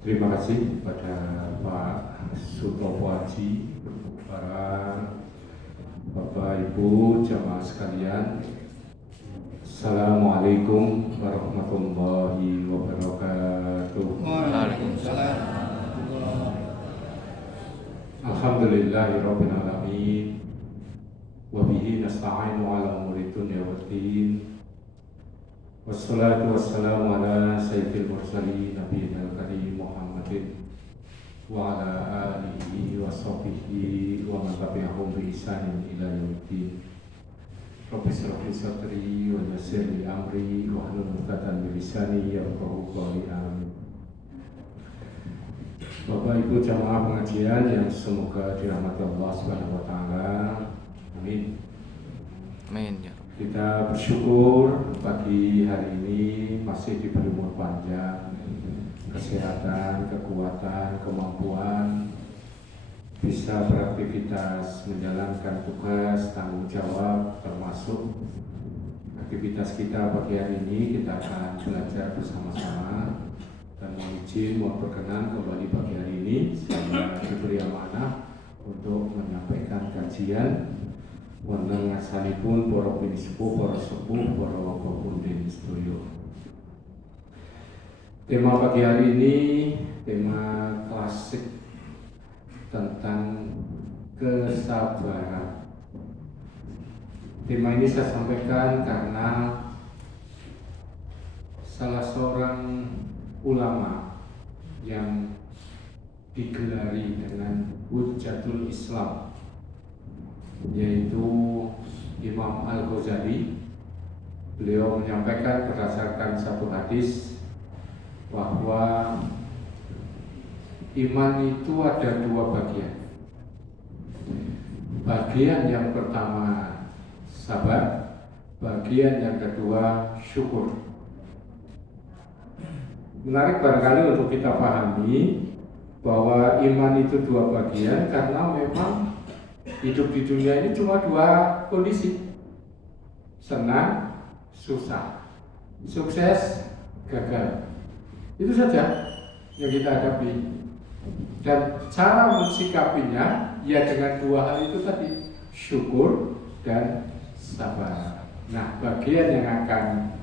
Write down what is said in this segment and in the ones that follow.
Terima kasih kepada Pak Sutopo Haji, para Bapak Ibu jamaah sekalian. Assalamualaikum warahmatullahi wabarakatuh. Waalaikumsalam. Alhamdulillahirabbil alamin. Wa bihi nasta'inu ala umuri dunya waddin. Wassalatu wassalamu ala sayyidil mursalin nabiyina karim Muhammadin wa ala alihi wa sahbihi wa man tabi'ahum bi ihsanin ila yaumiddin. Rabbi shrah li sadri wa yassir li amri wa hlul 'uqdatam min lisani yafqahu qawli. Amin. Bapak Ibu jamaah pengajian yang semoga dirahmati Allah Subhanahu wa taala. Amin. Amin ya. Kita bersyukur pagi hari ini masih diberi umur panjang, kesehatan, kekuatan, kemampuan, bisa beraktivitas, menjalankan tugas, tanggung jawab, termasuk aktivitas kita pagi hari ini. Kita akan belajar bersama-sama dan mohon izin, mohon berkenan kembali pagi hari ini saya diberi amanah untuk menyampaikan kajian wonten ngasanipun para pinisepuh, para sepuh, para bapunden sedaya. Tema pagi hari ini tema klasik tentang kesabaran. Tema ini saya sampaikan karena salah seorang ulama yang digelari dengan Hujjatul Islam, yaitu Imam Al-Ghazali. Beliau menyampaikan berdasarkan satu hadis bahwa iman itu ada dua bagian. Bagian yang pertama sabar, bagian yang kedua syukur. Menarik barangkali untuk kita pahami bahwa iman itu dua bagian karena memang hidup di dunia ini cuma dua kondisi: senang, susah, sukses, gagal. Itu saja yang kita hadapi. Dan cara mensikapinya ya dengan dua hal itu tadi, syukur dan sabar. Nah, bagian yang akan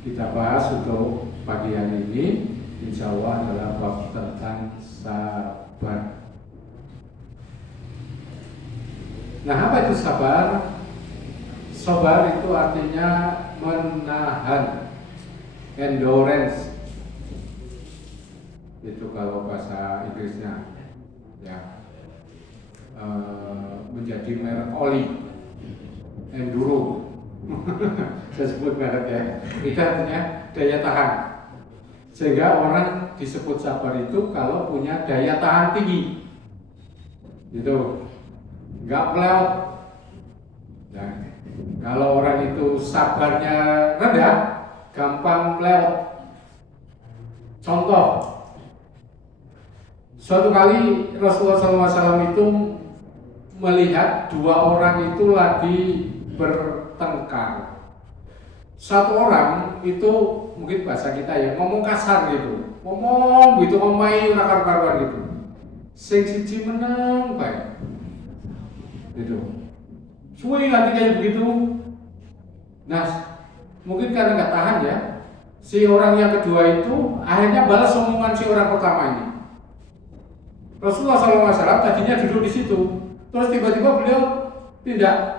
kita bahas untuk pagi hari ini insya Allah adalah bab tentang sabar. Nah, apa itu sabar? Sabar itu artinya menahan, endurance. Itu kalau bahasa Inggrisnya, ya, menjadi merek oli, enduro. Saya sebut merek ya. Itu artinya daya tahan. Sehingga orang disebut sabar itu kalau punya daya tahan tinggi. Gitu. Nggak meleot. Nah, kalau orang itu sabarnya rendah, gampang meleot. Contoh, suatu kali Rasulullah SAW itu melihat dua orang itu lagi bertengkar. Satu orang itu mungkin bahasa kita ya ngomong kasar gitu, ngomong gitu, ngomai rakar-rakar gitu. Sing siji menang baik. Gitu. Suwi lagi kayak begitu. Nah, mungkin karena nggak tahan ya, si orang yang kedua itu akhirnya balas omongan si orang pertama ini. Rasulullah SAW tadinya duduk di situ, terus tiba-tiba beliau tidak.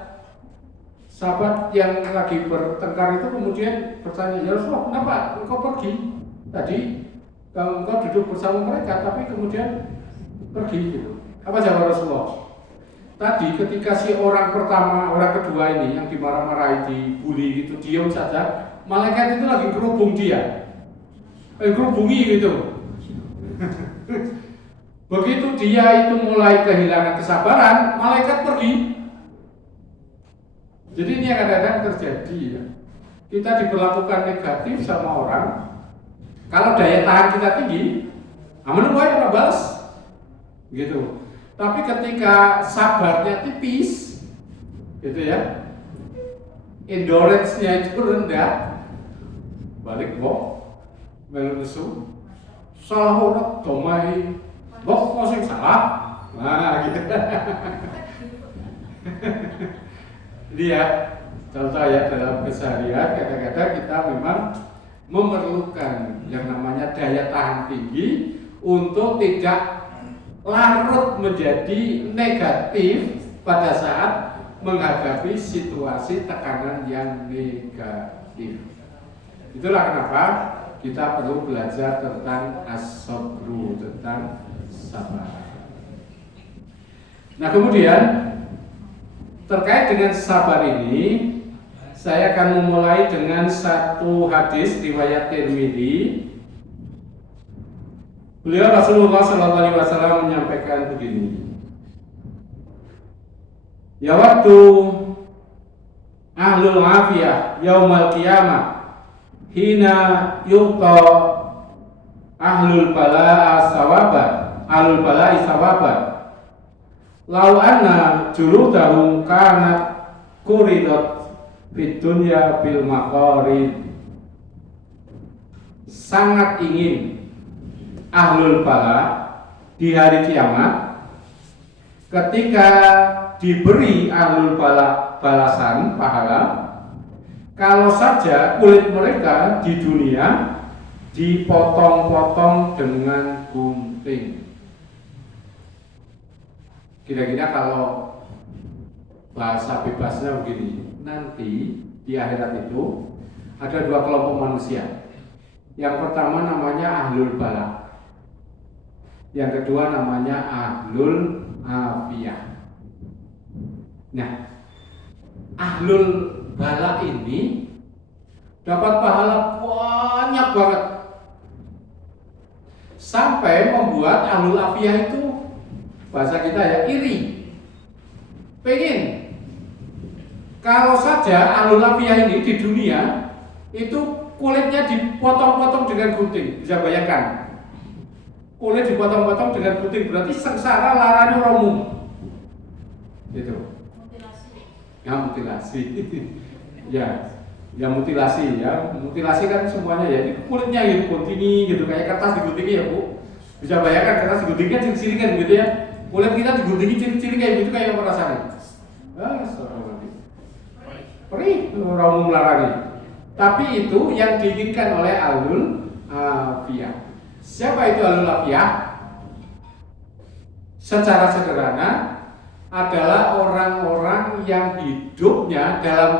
Sahabat yang lagi bertengkar itu kemudian bertanya, ya Rasulullah, kenapa engkau pergi? Tadi engkau duduk bersama mereka, tapi kemudian pergi gitu. Apa jawab Rasulullah? Tadi ketika si orang pertama, orang kedua ini yang dimarah-marahi, dibully gitu, diam saja, malaikat itu lagi kerubung dia, kerubungi gitu. Begitu dia itu mulai kehilangan kesabaran, malaikat pergi. Jadi ini yang kadang-kadang terjadi ya. Kita diperlakukan negatif sama orang, kalau daya tahan kita tinggi, aman aja nggak balas, gitu. Tapi ketika sabarnya tipis, gitu ya, endurance-nya itu rendah, balik kok, melu nesu, salah urut domai kok sing salah. Nah, gitu. Dia contoh ya dalam keseharian kadang-kadang kita memang memerlukan yang namanya daya tahan tinggi untuk tidak larut menjadi negatif pada saat menghadapi situasi tekanan yang negatif. Itulah kenapa kita perlu belajar tentang as-sabru, tentang sabar. Nah, kemudian terkait dengan sabar ini, saya akan memulai dengan satu hadis riwayat Tirmidzi. Beliau Rasulullah SAW menyampaikan begini. Ya waktu ahlul afiyah yaumal qiyamah hina yuqta ahlul bala'a sawaban ahlul bala'i sawaban lau anna juludahum kanat kuridat fid dunya bil maqarid. Sangat ingin ahlul bala di hari kiamat ketika diberi ahlul bala balasan pahala, kalau saja kulit mereka di dunia dipotong-potong dengan gunting. Kira-kira kalau bahasa bebasnya begini, nanti di akhirat itu ada dua kelompok manusia. Yang pertama namanya ahlul bala, yang kedua namanya ahlul afiyah. Nah, ahlul bala ini dapat pahala banyak banget, sampai membuat ahlul afiyah itu, bahasa kita ya, iri, pengen kalau saja ahlul afiyah ini di dunia itu kulitnya dipotong-potong dengan gunting. Bisa bayangkan, kulit dipotong-potong dengan gunting, berarti sengsara laranya romu gitu. Mutilasi ya mutilasi ya, mutilasi kan semuanya ya, itu kulitnya gitu guntingi gitu, kayak kertas diguntingi ya Bu. Bisa bayangkan kertas diguntingi kan cilik-cilik kan gitu ya, kulit kita diguntingi cilik-cilik kayak gitu, kayak apa rasanya? Perih, romu melarani. Tapi itu yang diinginkan oleh ahlul afiyah. Siapa itu ahlul afiyah? Secara sederhana adalah orang-orang yang hidupnya, dalam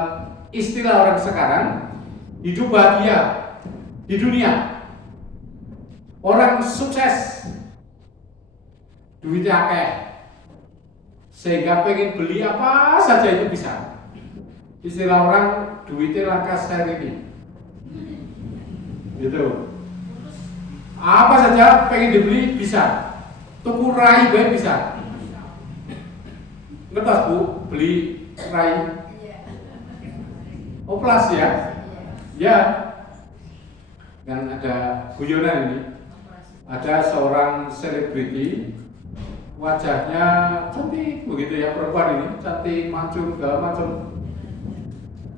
istilah orang sekarang, hidup bahagia di dunia. Orang sukses, duitnya akeh, sehingga pengen beli apa saja itu bisa. Istilah orang, duitnya langka ini, gitu. Apa saja pengen dibeli bisa, tuku rai baik bisa. Ngertos Bu, beli rai oplas ya? Ya. Dan ada guyonan ini. Ada seorang selebriti, wajahnya cantik begitu ya, perempuan ini cantik, mancung segala macam.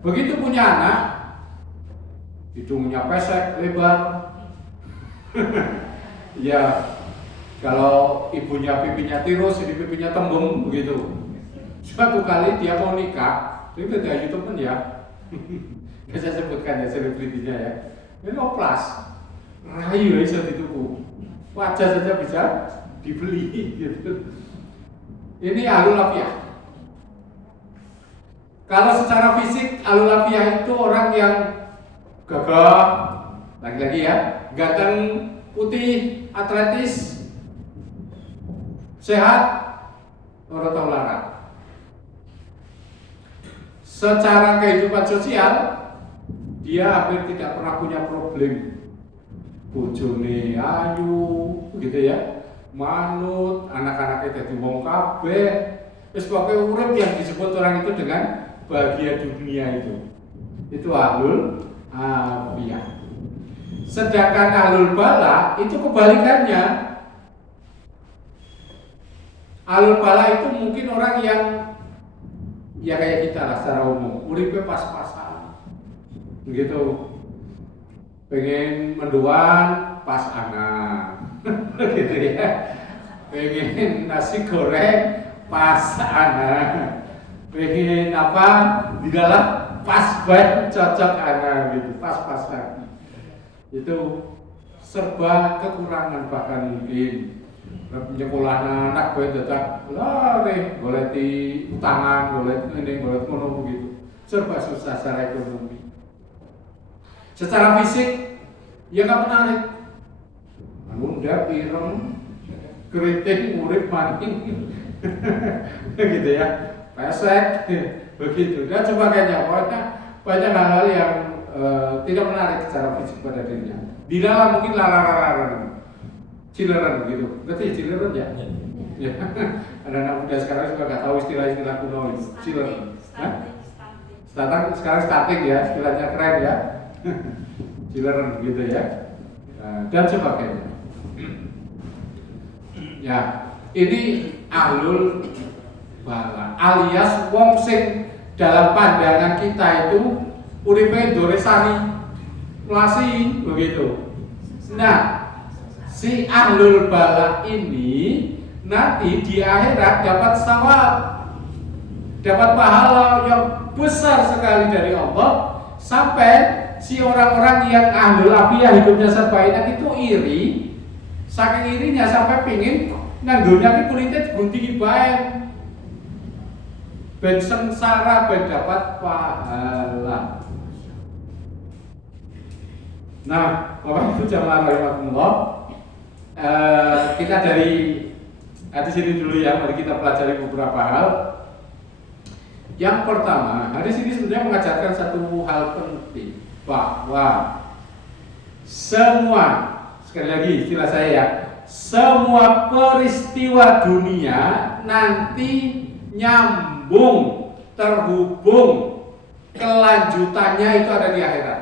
Begitu punya anak, hidungnya pesek, lebar. Ya, kalau ibunya pipinya tirus, ini pipinya tembem begitu. Suatu kali dia mau nikah, itu dari YouTube kan ya. Bisa sebutkan ya selebritinya ya. Ini oplas, rayu ya bisa dituku, wajah saja bisa dibeli gitu. Ini ahlul afiyah. Kalau secara fisik ahlul afiyah itu orang yang gagah, lagi-lagi ya, ganteng, putih, atletis, sehat, orang tahu larang. Secara kehidupan sosial, dia hampir tidak pernah punya problem. Bojone ayu, gitu ya, manut, anak-anaknya jadi wong kabeh. Wis pokoke urip yang disebut orang itu dengan bahagia dunia itu. Itu ahlul afiyah. Sedangkan ahlul bala itu kebalikannya. Ahlul bala itu mungkin orang yang ya kayak kita lah secara umum, uripnya pas-pasan, gitu. pengen menduan pas anak, gitu ya. Pengen nasi goreng pas anak, pengen apa di dalam pas banget cocok anak gitu, pas-pasan. Itu serba kekurangan bahkan mungkin. Nyekolah anak bae tetap lari, golek di utangan, golek ini, golek ngono begitu. Serba susah secara ekonomi. Secara fisik ya nggak menarik. Nunda pireng keriting urip maning. Gitu ya. Pesek begitu dan sebagainya. Pokoknya banyak hal-hal yang tidak menarik secara fisik pada dirinya. Di dalam mungkin lara-lara cileran gitu, ngerti cileran ya? Ya. Ada anak muda sekarang juga nggak tahu istilah-istilah kuno itu. Cileran. Sekarang statik ya, istilahnya keren ya. Cileran gitu ya. Dan sebagainya. Ya, ini ahlul bala alias wong sing dalam pandangan kita itu uripe doresani melasi begitu. Nah, si ahlul bala ini nanti di akhirat dapat sawab, dapat pahala yang besar sekali dari Allah, sampai si orang-orang yang ahlul afiyah hidupnya serba enak itu iri, saking irinya sampai pingin nanggonya kulitnya guntingi bae, ben sengsara ben dapat pahala. Nah, Bapak Ibu jamaah rahimakumullah, kita dari hadis ini dulu ya, mari kita pelajari beberapa hal. Yang pertama, hadis ini sebenarnya mengajarkan satu hal penting, bahwa semua, sekali lagi istilah saya ya, semua peristiwa dunia nanti nyambung, terhubung, kelanjutannya itu ada di akhirat.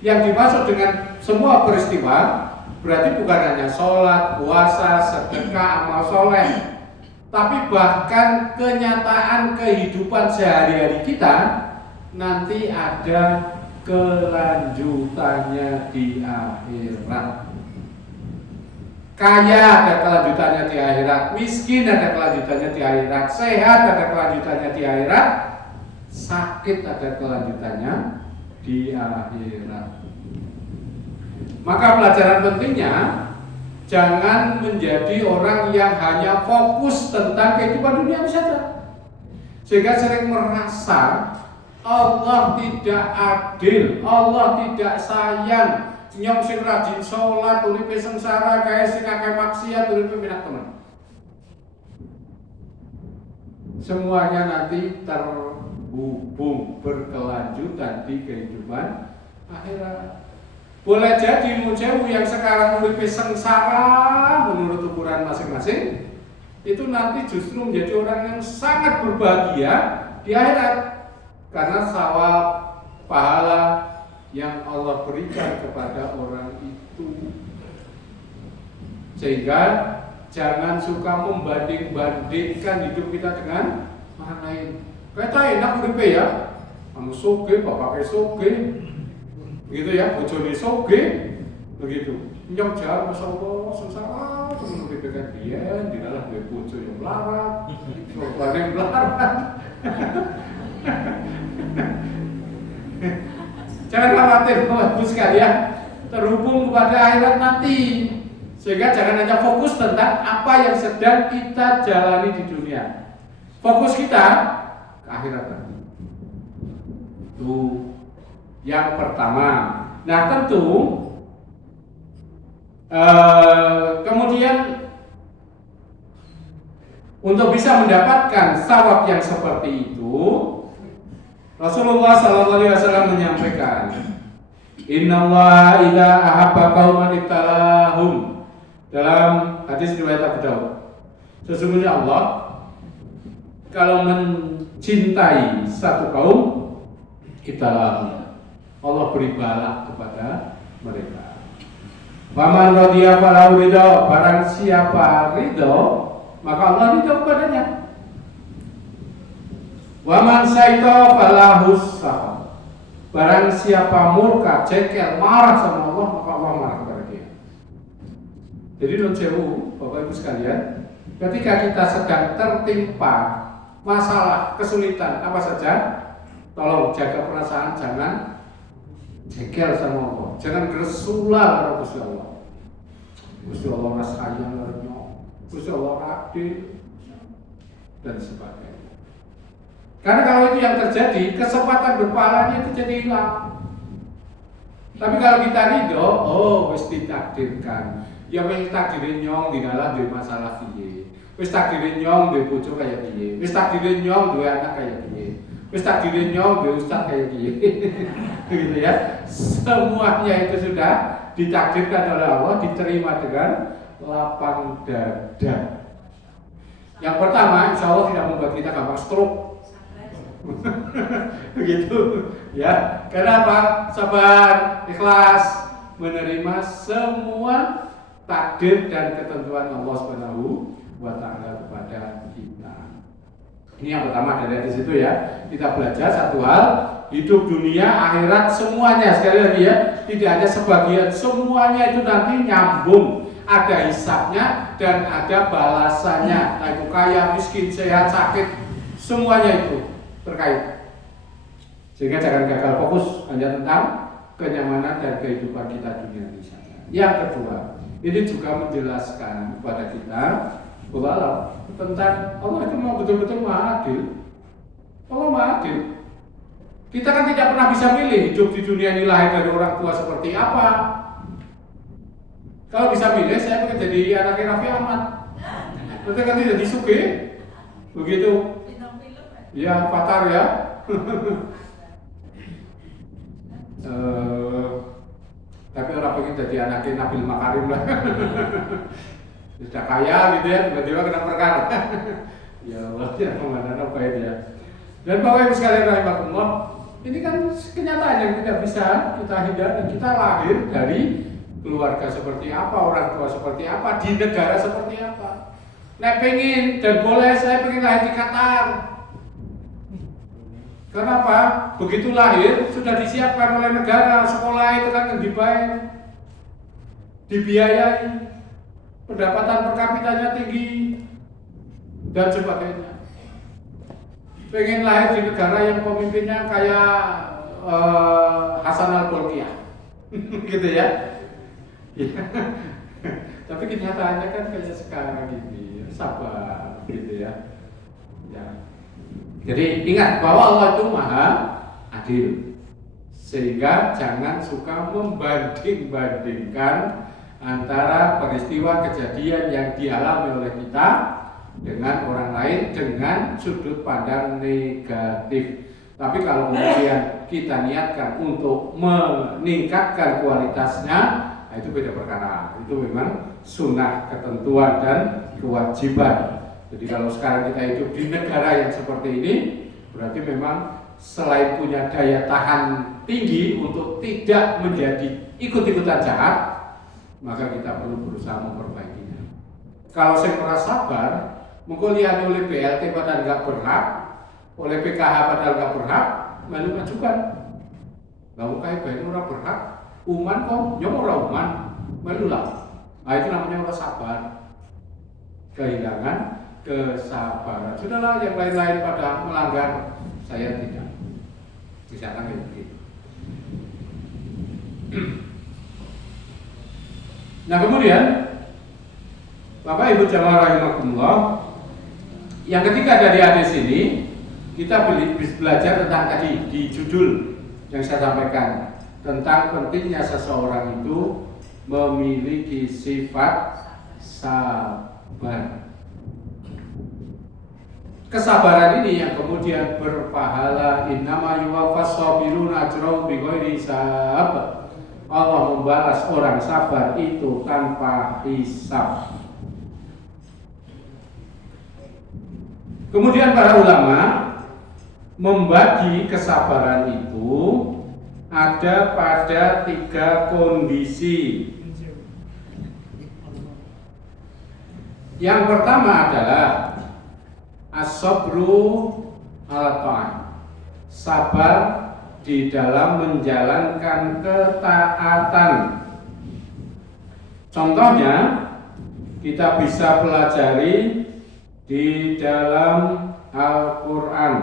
Yang dimaksud dengan semua peristiwa berarti bukan hanya sholat, puasa, sedekah, amal soleh, tapi bahkan kenyataan kehidupan sehari-hari kita nanti ada kelanjutannya di akhirat. Kaya ada kelanjutannya di akhirat, miskin ada kelanjutannya di akhirat, sehat ada kelanjutannya di akhirat, sakit ada kelanjutannya di akhirat. Maka pelajaran pentingnya, jangan menjadi orang yang hanya fokus tentang kehidupan dunia saja, sehingga sering merasa Allah tidak adil, Allah tidak sayang. Nyong sing rajin sholat, uripe sengsara, kaya sing akeh maksiat, uripe minak teman. Semuanya nanti terhubung, berkelanjutan di kehidupan akhirat. Boleh jadi muncul yang sekarang uripe sengsara menurut ukuran masing-masing, itu nanti justru menjadi orang yang sangat berbahagia di akhirat karena sawab pahala yang Allah berikan kepada orang itu. Sehingga jangan suka membanding-bandingkan hidup kita dengan orang lain. Kita enak uripe ya, anu soge, bapake soge, begitu ya, bojone soge, begitu. Nyong jar masyaallah sengsara temen uripe kan biyen, dinalah duwe bojo yang melarat, sorban melarat. Jangan khawatir Bapak Ibu sekalian, terhubung kepada akhirat nanti. Sehingga jangan hanya fokus tentang apa yang sedang kita jalani di dunia. Fokus kita ke akhirat nanti. Itu yang pertama. Nah tentu kemudian untuk bisa mendapatkan sawab yang seperti itu, Rasulullah SAW menyampaikan, Innallaha idza ahabba qauman ibtalahum, dalam hadis riwayat Abu Daud. Sesungguhnya Allah kalau mencintai satu kaum, ibtalahum, Allah beri bala kepada mereka. Faman radiya falahu ridha, barang siapa ridho, maka Allah ridho kepadanya. Wa man saita falahu sahab, Barang siapa murka, jengkel, marah sama Allah, maka Allah marah kepada dia. Jadi non sewu, Bapak Ibu sekalian, ketika kita sedang tertimpa masalah, kesulitan apa saja, tolong jaga perasaan, jangan jengkel sama Allah, jangan gersula kepada Gusti Allah. Gusti Allah sayang kepada Gusti Allah adil dan sebagainya. Karena kalau itu yang terjadi, kesempatan berpahalanya itu jadi hilang. Tapi kalau kita ridho, oh wis ditakdirkan. Ya wis takdirin nyong dinalah duwe masalah piye. Wis takdirin nyong duwe bojo kaya piye. Wis takdirin nyong duwe anak kaya piye. Wis takdirin nyong duwe ustaz kaya piye. Begitu ya. Semuanya itu sudah ditakdirkan oleh Allah, diterima dengan lapang dada. Yang pertama, insya Allah tidak membuat kita gampang stroke. Begitu ya. Kenapa? Sabar, ikhlas, menerima semua takdir dan ketentuan Allah Subhanahu wa taala kepada kita. Ini yang pertama dari situ ya. Kita belajar satu hal, hidup dunia, akhirat semuanya, sekali lagi ya, tidak ada sebagian, semuanya itu nanti nyambung. Ada hisabnya dan ada balasannya. Nah itu kaya, miskin, sehat, sakit, semuanya itu terkait. Sehingga jangan gagal fokus hanya tentang kenyamanan dan kehidupan kita dunia ini saja. Yang kedua, ini juga menjelaskan kepada kita bahwa tentang Allah itu mau betul-betul maha adil. Allah maha adil. Kita kan tidak pernah bisa milih hidup di dunia ini lahir dari orang tua seperti apa. Kalau bisa milih, saya pengen jadi anaknya Raffi Ahmad. Nanti kan jadi Sugih, begitu. Ya, Fatar ya. Tapi orang pengen jadi anaknya Nabil Makarim lah. Sudah kaya gitu ya, tiba-tiba kena perkara. Ya Allah, ya kemana apa ya. Dan Bapak Ibu sekalian rahimahullah, ini kan kenyataan yang tidak bisa kita hindari. Kita lahir dari keluarga seperti apa, orang tua seperti apa, di negara seperti apa. Nah pengen dan boleh saya pengen lahir di Qatar. Kenapa? Begitu lahir sudah disiapkan oleh negara, sekolah itu kan yang dibayar, dibiayai, pendapatan per kapitanya tinggi dan sebagainya. Pengen lahir di negara yang pemimpinnya kayak Hasan al-Bolkiah, gitu ya. Tapi kenyataannya kan kayak sekarang gini, sabar gitu ya. Jadi ingat bahwa Allah itu maha adil, sehingga jangan suka membanding-bandingkan antara peristiwa kejadian yang dialami oleh kita dengan orang lain dengan sudut pandang negatif. Tapi kalau kemudian kita niatkan untuk meningkatkan kualitasnya, nah itu beda perkara. Itu memang sunnah, ketentuan dan kewajiban. Jadi kalau sekarang kita hidup di negara yang seperti ini, berarti memang selain punya daya tahan tinggi untuk tidak menjadi ikut-ikutan jahat, maka kita perlu berusaha memperbaikinya. Kalau saya merasa sabar, mengkuliah oleh BLT padahal nggak berhak, oleh PKH padahal nggak berhak, melu majukan. Lalu kayak banyak orang berhak, uman kok, nyom orang uman, melu lah. Nah itu namanya orang sabar, kehilangan kesabaran. Sudahlah yang lain-lain pada melanggar, saya tidak. Misalkan kayak begitu. Nah kemudian Bapak Ibu jamaah rahimakumullah, yang ketiga dari hadis ini kita belajar tentang tadi di judul yang saya sampaikan tentang pentingnya seseorang itu memiliki sifat sabar. Kesabaran ini yang kemudian berpahala, innama yuwaffas sabiruna ajrahum bighairi hisab. Allah membalas orang sabar itu tanpa hisab. Kemudian para ulama membagi kesabaran itu ada pada 3 kondisi. Yang pertama adalah as-sabru ala ta'ah, sabar di dalam menjalankan ketaatan. Contohnya kita bisa pelajari di dalam Al-Quran.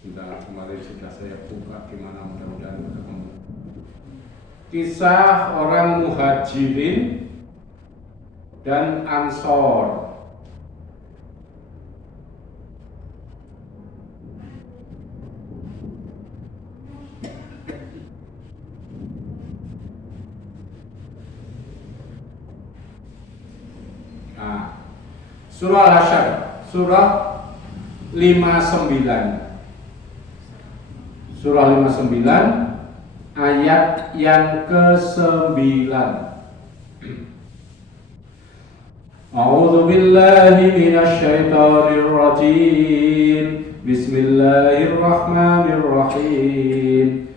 Sebentar, kemarin sudah saya buka, gimana mudah-mudahan ketemu. Kisah orang Muhajirin dan Ansor. Surah Al-Hasyr, surah 59. Surah 59 ayat yang ke-9. A'udzu billahi minasy syaithanir rajim. Bismillahirrahmanirrahim.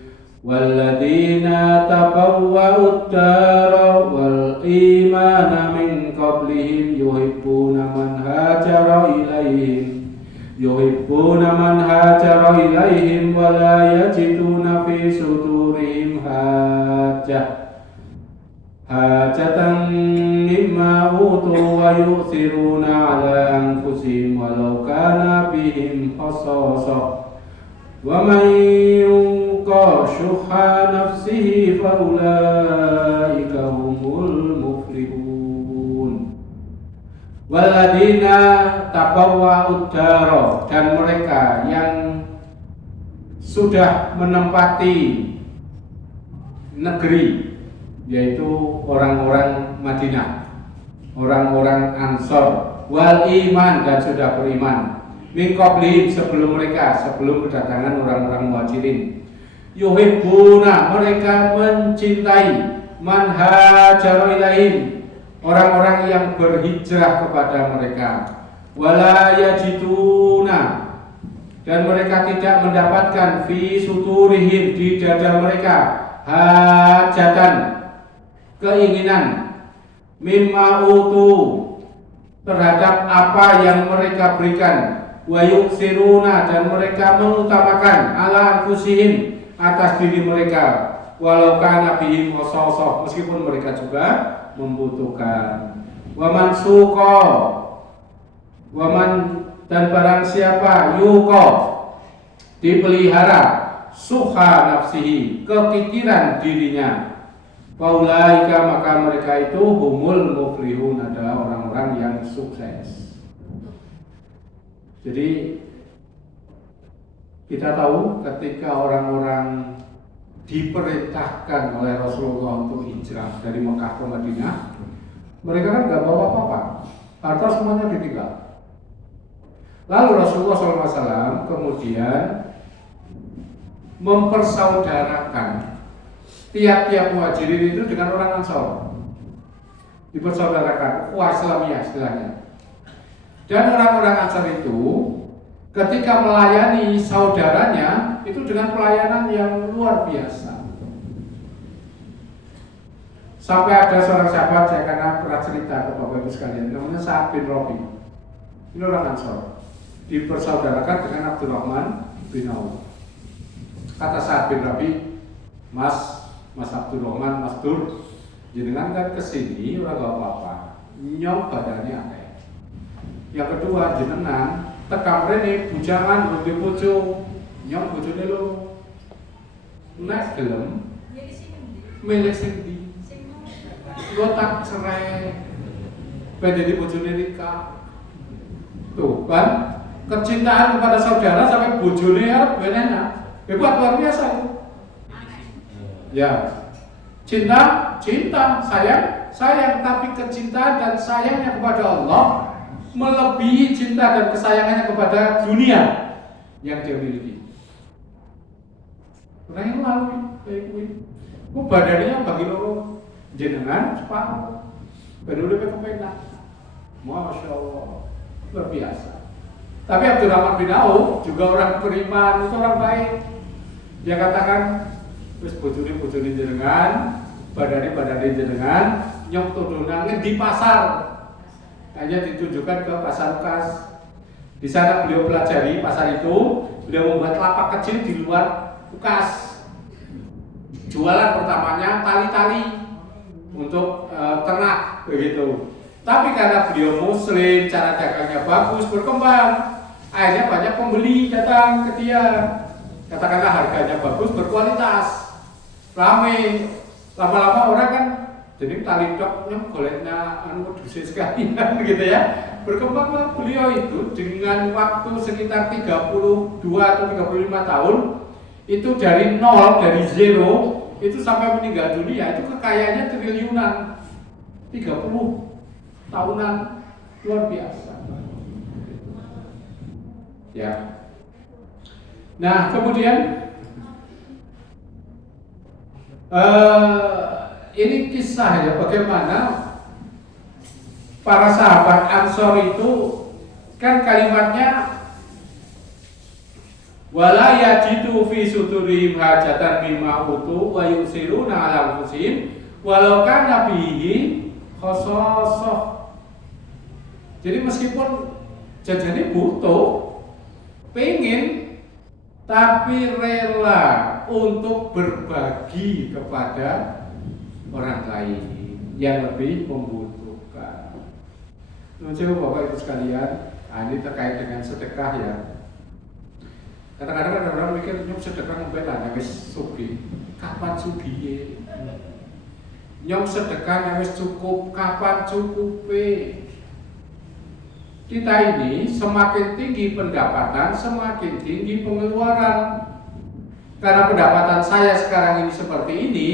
Walladzina tabawwa'ud dara wal imana min qablihim yuhibbuna man hajara ilaihim wa la yajiduna fi sudurihim hajatan mimma utu wa yu'thiruna ala anfusihim walau kana bihim khasasah wa man yuqa syuhha nafsihi fa ulaika humul muflihun. Waladina tabawwa'ud dara, dan mereka yang sudah menempati negeri, yaitu orang-orang Madinah, orang-orang Ansor, wal iman, dan sudah beriman, min qablihim, sebelum mereka, sebelum kedatangan orang-orang Muhajirin. Yuhibbuna, mereka mencintai, man hajara ilaihim, orang-orang yang berhijrah kepada mereka. Wala yajiduna, dan mereka tidak mendapatkan fi suturihim, di dada mereka, hajatan, keinginan, mimma utu, terhadap apa yang mereka berikan, wa yuksiruna, dan mereka mengutamakan ala anfusihim, atas diri mereka, walau kana bihim khasasah, meskipun mereka juga membutuhkan. Waman suqa, waman, dan barang siapa yuqa, dipelihara, suha nafsihi, kekikiran dirinya, faulaika, maka mereka itu humul muflihun, adalah orang-orang yang sukses. Jadi kita tahu ketika orang-orang diperintahkan oleh Rasulullah untuk hijrah dari Mekah ke Madinah, mereka kan nggak bawa apa-apa, harta semuanya ditinggal. Lalu Rasulullah SAW kemudian mempersaudarakan tiap-tiap muhajirin itu dengan orang Ansor, dipersaudarakan, Islamiyah istilahnya. Dan orang-orang Ansor itu ketika melayani saudaranya itu dengan pelayanan yang luar biasa. Sampai ada seorang sahabat, saya pernah cerita ke Bapak Ibu sekalian, namanya Sa'ad bin Rabi. Ini orang Ansor, dipersaudarakan dengan Abdurrahman bin Auf. Kata Sa'ad bin Rabi, Mas Abdurrahman, Mas Dur, jenengan kan kesini ora gak apa-apa, nyong badannya akeh. Yang kedua, jenengan tekam rene bujangan ngombe bojo, nyong bojone lho. Nek gelem milih sing ndi? Lo tak cerai, jadi bojone Rika. Tuh kan, kecintaan kepada saudara sampai bojone arep enak. Hebat, luar biasa itu. Ya, cinta, sayang, tapi kecintaan dan sayangnya kepada Allah melebihi cinta dan kesayangannya kepada dunia yang dia miliki. Rela kuwi. Ku badannya bagi loro, jenengan separuh. Ben uripe kepenak. Masya Allah, luar biasa. Tapi Abdurrahman bin Auf juga orang beriman, itu orang baik. Dia katakan, Terus bojone jenengan, badane jenengan, nyok tudunannya di pasar. Hanya ditunjukkan ke pasar Lukas. Di sana beliau pelajari pasar itu, beliau membuat lapak kecil di luar Lukas. Jualan pertamanya tali-tali untuk ternak begitu. Tapi karena beliau muslim, cara dagangnya bagus, berkembang, akhirnya banyak pembeli datang ke dia. Katakanlah harganya bagus, berkualitas, rame. Lama-lama orang kan jadi tali doknya goleknya dusik sekali gitu ya. Berkembanglah beliau itu dengan waktu sekitar 32 atau 35 tahun itu dari nol, dari zero itu sampai meninggal dunia itu kekayaannya triliunan. 30 tahunan, luar biasa. Ya. Nah, kemudian ini kisah ya bagaimana para sahabat Ansor itu kan kalimatnya wala yajidu fi sudurihim hajatan mimma utu wa yusiruna ala anfusihim walau kana bihi khososoh. Jadi meskipun jajane butuh, pengen, tapi rela untuk berbagi kepada orang lain yang lebih membutuhkan. Coba Bapak Ibu sekalian, ini terkait dengan sedekah ya. Kadang-kadang ada orang mikir nyom sedekah ngombe lah wis sugih. Kapan sugih? Nyom sedekah wis cukup, kapan cukupe? Kita ini semakin tinggi pendapatan, semakin tinggi pengeluaran. Karena pendapatan saya sekarang ini seperti ini,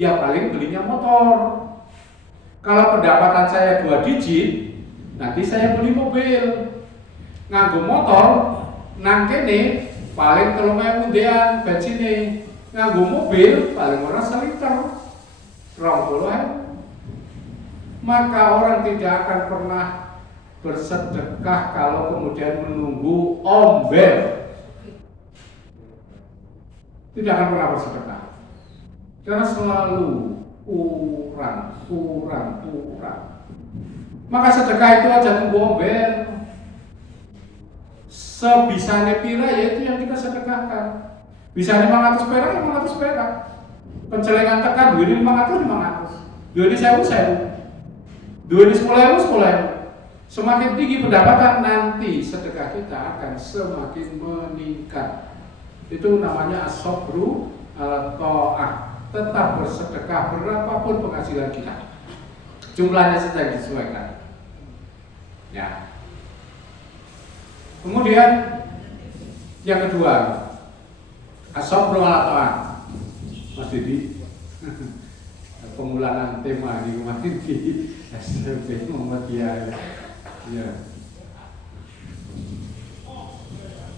ya paling belinya motor. Kalau pendapatan saya 2 digit, nanti saya beli mobil. Nganggo motor, nang kene paling 3.000 undian bensinnya. Nganggo mobil paling ora 1 liter. 20.000. Maka orang tidak akan pernah bersedekah kalau kemudian menunggu ombel. Tidak akan pernah bersedekah. Karena selalu kurang. Maka sedekah itu aja nunggu ombel. Sebisanya pira ya itu yang kita sedekahkan. Bisa 500 perak, 500 perak. Pencelengan tekan duit 500. Duit 1.000. Duit 10.000. Semakin tinggi pendapatan nanti sedekah kita akan semakin meningkat. Itu namanya as-sabru ala ta'ah. Tetap bersedekah berapapun penghasilan kita. Jumlahnya saja disesuaikan. Ya. Kemudian yang kedua, as-sabru ala ta'ah. Mas Didi, pengulangan tema di kemarin di SMP Muhammadiyah. Ya.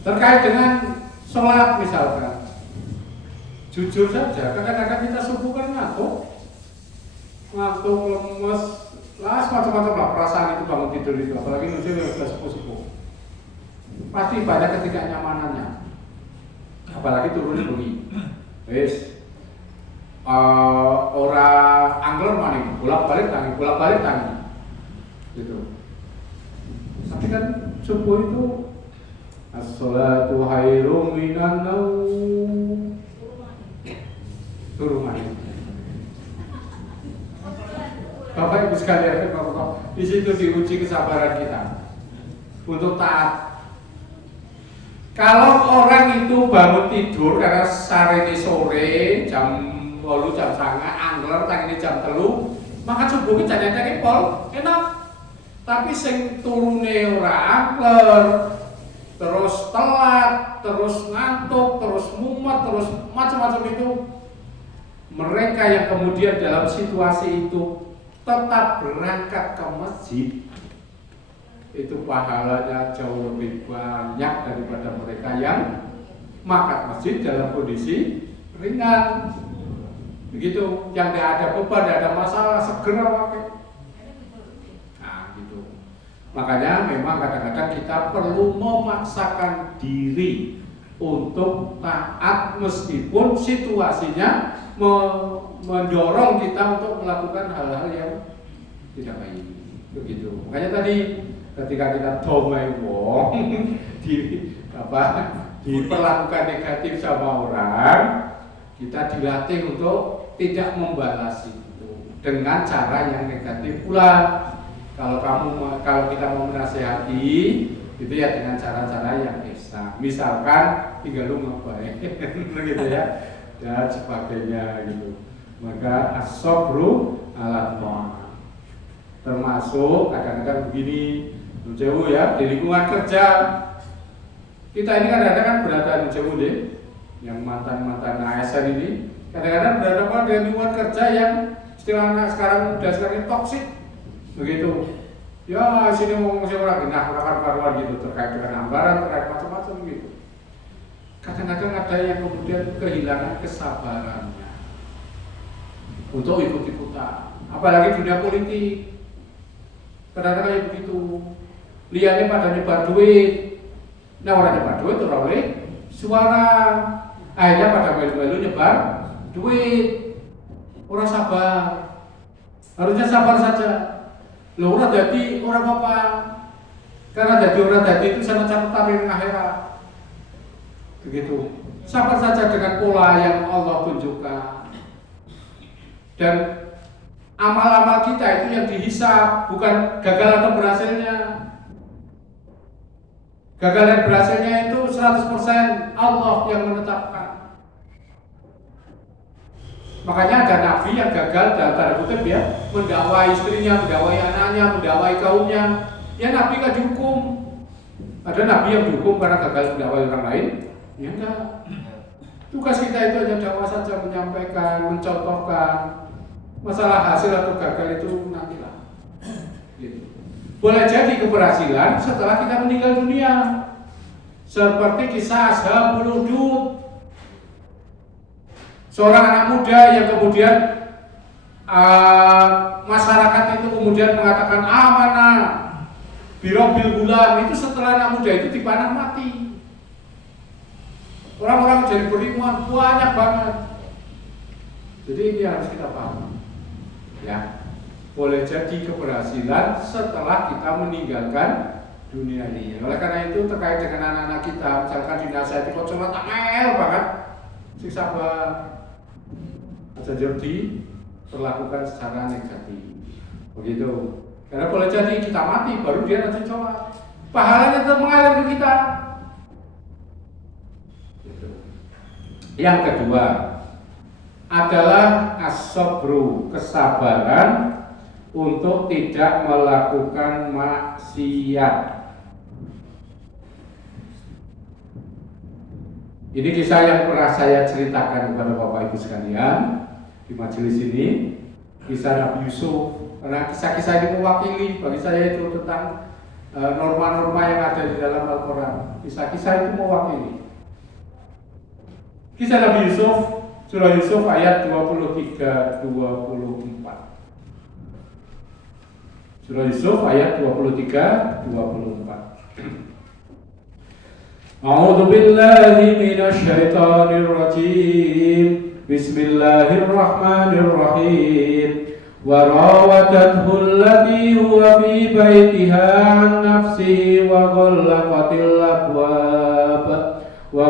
Terkait dengan sholat misalkan, jujur saja, kadang-kadang kita subuh kan ngantuk, lemes, macam-macam lah perasaan itu bangun tidur itu, apalagi nusul yang sudah sepuh-sepuh, pasti banyak ketidaknyamanannya, apalagi turun bunyi, wes, orang angler mana, bolak-balik tangi, gitu. Tapi kan subuh itu as-sholatu khairum minan naum. Turun main. Bapak Ibu sekalian, di situ diuji kesabaran kita untuk taat. Kalau orang itu bangun tidur karena sore jam 8 jam 9 angler tangine jam 3, maka subuhnya jangan pol enak. Tapi sing turune ora angler, terus telat, terus ngantuk, terus mumet, terus macam-macam itu, mereka yang kemudian dalam situasi itu tetap berangkat ke masjid, itu pahalanya jauh lebih banyak daripada mereka yang mangkat masjid dalam kondisi ringan. Begitu, yang tidak ada beban, tidak ada masalah, segera pakai. Makanya memang kadang-kadang kita perlu memaksakan diri untuk taat meskipun situasinya mendorong kita untuk melakukan hal-hal yang tidak baik. Begitu. Makanya tadi ketika kita domai wong diperlakukan negatif sama orang, kita dilatih untuk tidak membalas itu dengan cara yang negatif pula. Kalau kita mau menasehati itu ya dengan cara-cara yang ihsan. Misalkan tinggal lu ngapain gitu ya dan sebagainya gitu. Maka as-sabru ala ta'ah. Termasuk kadang-kadang begini, jauh ya di lingkungan kerja. Kita ini kadang-kadang berada jauh deh, yang mantan-mantan ASN ini kadang-kadang berhadapan dengan lingkungan kerja yang istilah anak sekarang muda sekarang ini toksik. Begitu, ya sini ngomong orang genah, karuan gitu terkait dengan anggaran, terkait macam-macam gitu. Kadang-kadang ada yang kemudian kehilangan kesabarannya untuk ikut-ikutan, apalagi dunia politik. Kadang-kadang kayak begitu, lihatnya pada nyebar duit, nah orang nyebar duit orang oleh suara, akhirnya pada melu-melu nyebar duit, orang sabar, harusnya sabar saja. Loh orang jadi orang apa? Karena jadi orang jadi itu sangat catatan yang akhirat. Begitu. Sabar saja dengan pola yang Allah tunjukkan. Dan amal-amal kita itu yang dihisab, bukan gagal atau berhasilnya. Gagal dan berhasilnya itu 100% Allah yang menetapkan. Makanya ada nabi yang gagal dalam tanda kutip ya, mendakwai istrinya, mendakwai anaknya, mendakwai kaumnya. Ya nabi kan dihukum. Ada nabi yang dihukum karena gagal mendakwai orang lain. Ya enggak. Tugas kita itu hanya dakwah saja, menyampaikan, mencontohkan. Masalah hasil atau gagal itu nantilah. Gitu. Boleh jadi keberhasilan setelah kita meninggal dunia. Seperti kisah Ashabul Ukhdud. Seorang anak muda yang kemudian masyarakat itu kemudian mengatakan amanah birobil gulam, itu setelah anak muda itu dipanah mati. Orang-orang jadi beriman banyak banget. Jadi ini harus kita paham. Ya, boleh jadi keberhasilan setelah kita meninggalkan dunia ini. Oleh karena itu terkait dengan anak-anak kita, misalkan dinasihati kok cuma angel banget, siksa jadi perlakukan secara negatif, begitu. Karena boleh jadi kita mati baru dia nanti sholat, pahalanya tetap mengalir ke kita. Gitu. Yang kedua adalah as-sabru, kesabaran untuk tidak melakukan maksiat. Ini kisah yang pernah saya ceritakan kepada Bapak Ibu sekalian di majelis ini, kisah Nabi Yusuf. Karena kisah-kisah ini mewakili bagi saya itu tentang norma-norma yang ada di dalam Al-Quran. Kisah-kisah itu mewakili. Kisah Nabi Yusuf, surah Yusuf ayat 23-24. Surah Yusuf ayat 23-24. A'udzu billahi minasy syaithanir rajim. Bismillahirrahmanirrahim. Wa rawadathu allati huwa fi baitiha an nafsihi wa ghallaqatil abwab wa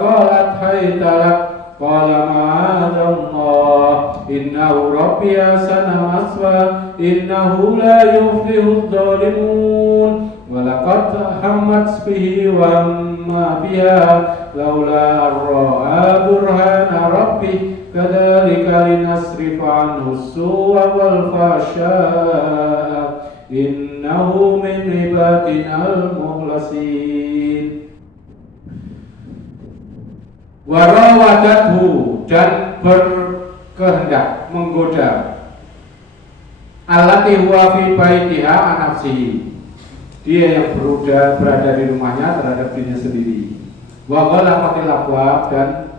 qalat hayta lak qala ma'adallah innahu rabbi ahsana maswa innahu la yuflihudz zalimun. Walaqad hammat bihi wa ma biha laula ar-ra'a burhana rabbih kadzalika linasrifa anhu as-su'a wal fahsya'a innahu min ibadina al-mukhlasin. Warawadathu, dan berkehendak menggoda allati huwa fi baitiha an nafsihi, dia yang berada di rumahnya terhadap dirinya sendiri. Wa ghalaqatil abwab, dan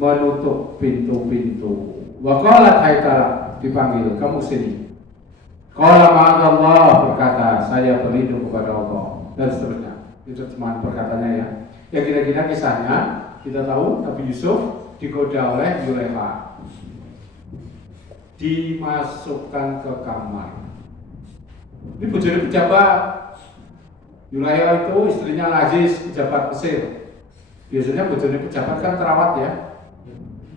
menutup pintu-pintu. Wa qalat haytala, dipanggil, kamu sini. Qala ma'adallah, berkata saya berlindung kepada Allah, dan seterusnya. itu terjemahan perkataannya ya. Ya kira-kira kisahnya kita tahu Nabi Yusuf digoda oleh Zulaikha, dimasukkan ke kamar. Ini bojone pejabat. Zulaikha itu istrinya Aziz, pejabat Mesir. Biasanya bojone pejabat kan terawat ya,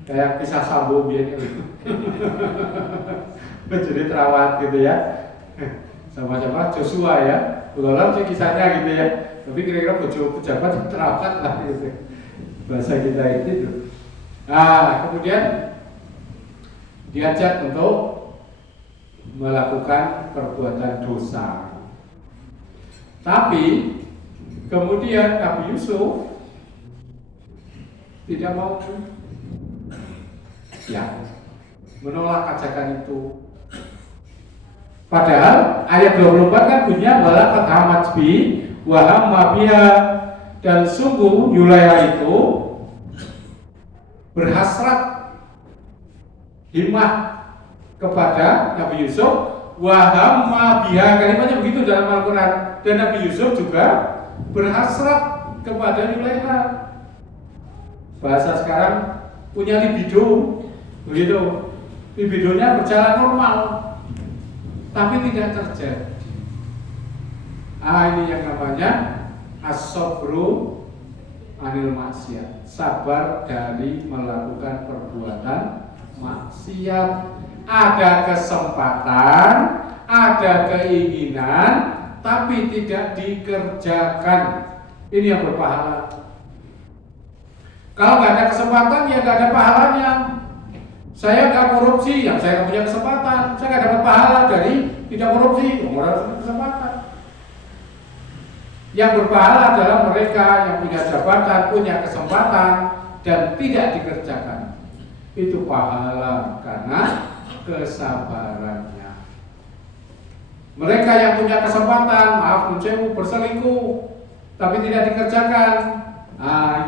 kayak kisah Sambo biar bojone terawat gitu ya. Sama-sama Joshua ya, ulang sih kisahnya gitu ya. Tapi kira-kira bojo pejabat terawat lah gitu. Bahasa kita itu. Nah, kemudian diajak untuk melakukan perbuatan dosa. Tapi kemudian Nabi Yusuf tidak mau ya menolak ajakan itu. Padahal ayat 24 kan bunyinya wala qad hamat bi wa hamma biha, dan sungguh Zulaikha itu berhasrat himmah kepada Nabi Yusuf, wa hamma biha, kalimatnya begitu dalam Al-Qur'an. Dan Nabi Yusuf juga berhasrat kepada Zulaikha. Bahasa sekarang punya libido, begitu. Libidonya berjalan normal, tapi tidak terjadi. Ini yang namanya as-sabru anil maksiat, sabar dari melakukan perbuatan maksiat. Ada kesempatan, ada keinginan, tapi tidak dikerjakan. Ini yang berpahala. Kalau nggak ada kesempatan, ya nggak ada pahalanya. Saya nggak korupsi, yang saya nggak punya kesempatan, saya nggak dapat pahala dari tidak korupsi, orang kesempatan. Yang berpahala adalah mereka yang punya jabatan, punya kesempatan, dan tidak dikerjakan. Itu pahala karena kesabarannya. Mereka yang punya kesempatan, maaf mencewu, berselingkuh, tapi tidak dikerjakan,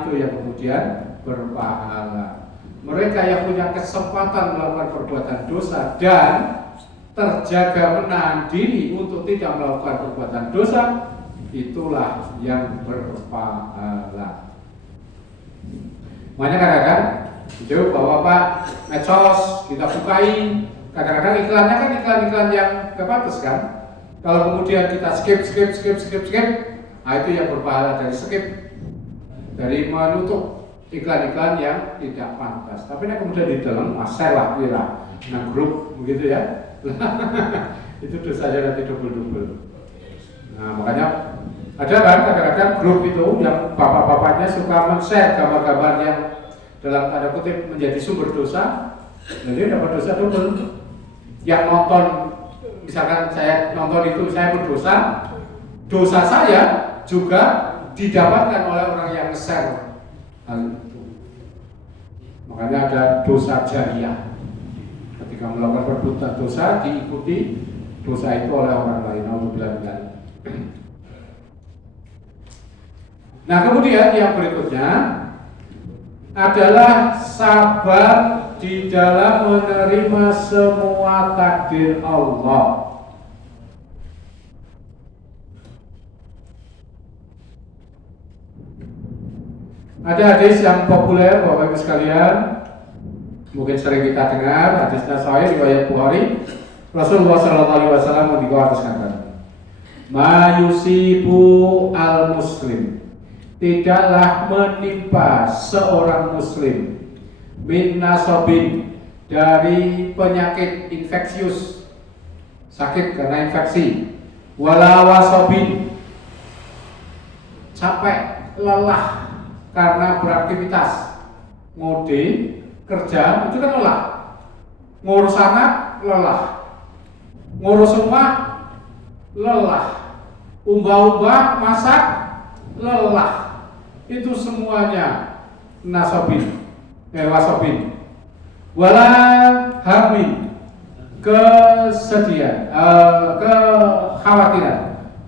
itu yang kemudian berpahala. Mereka yang punya kesempatan melakukan perbuatan dosa dan terjaga menahan diri untuk tidak melakukan perbuatan dosa, itulah yang berpahala. Makanya kadang-kadang itu Bapak-bapak medsos kita bukai, kadang-kadang iklannya kan iklan-iklan yang kepatus kan. Kalau kemudian kita skip, itu yang berpahala dari skip, dari menutup iklan-iklan yang tidak pantas. Tapi nah kemudian di dalam share lah, nah grup begitu ya. Itu dosanya nanti double. Nah makanya ada kan kadang-kadang grup itu yang bapak-bapaknya suka men-share gambar-gambar yang dalam tanda kutip menjadi sumber dosa, jadi dapat dosa double. Yang nonton, misalkan saya nonton itu saya berdosa, dosa saya juga didapatkan oleh orang yang share hal itu. Makanya ada dosa jariah. Ketika melakukan perbuatan dosa diikuti dosa itu oleh orang lain. Alhamdulillah. Nah kemudian yang berikutnya adalah sabar di dalam menerima semua takdir Allah. Ada hadis yang populer Bapak Ibu sekalian, mungkin sering kita dengar, hadisnya sahih riwayat Bukhari. Rasulullah SAW mengatakan, "Ma yusibu al-muslim, tidaklah menimpa seorang muslim min nasobin, dari penyakit infeksius, sakit karena infeksi, wala wasobin, capek, lelah karena beraktivitas, ngode, kerja, itu kan lelah. Ngurus anak, lelah. Ngurus rumah, lelah. Umbah-umbah, masak, lelah. Itu semuanya nasobin, wasobin. Wala hamin, kesedihan, kekhawatiran.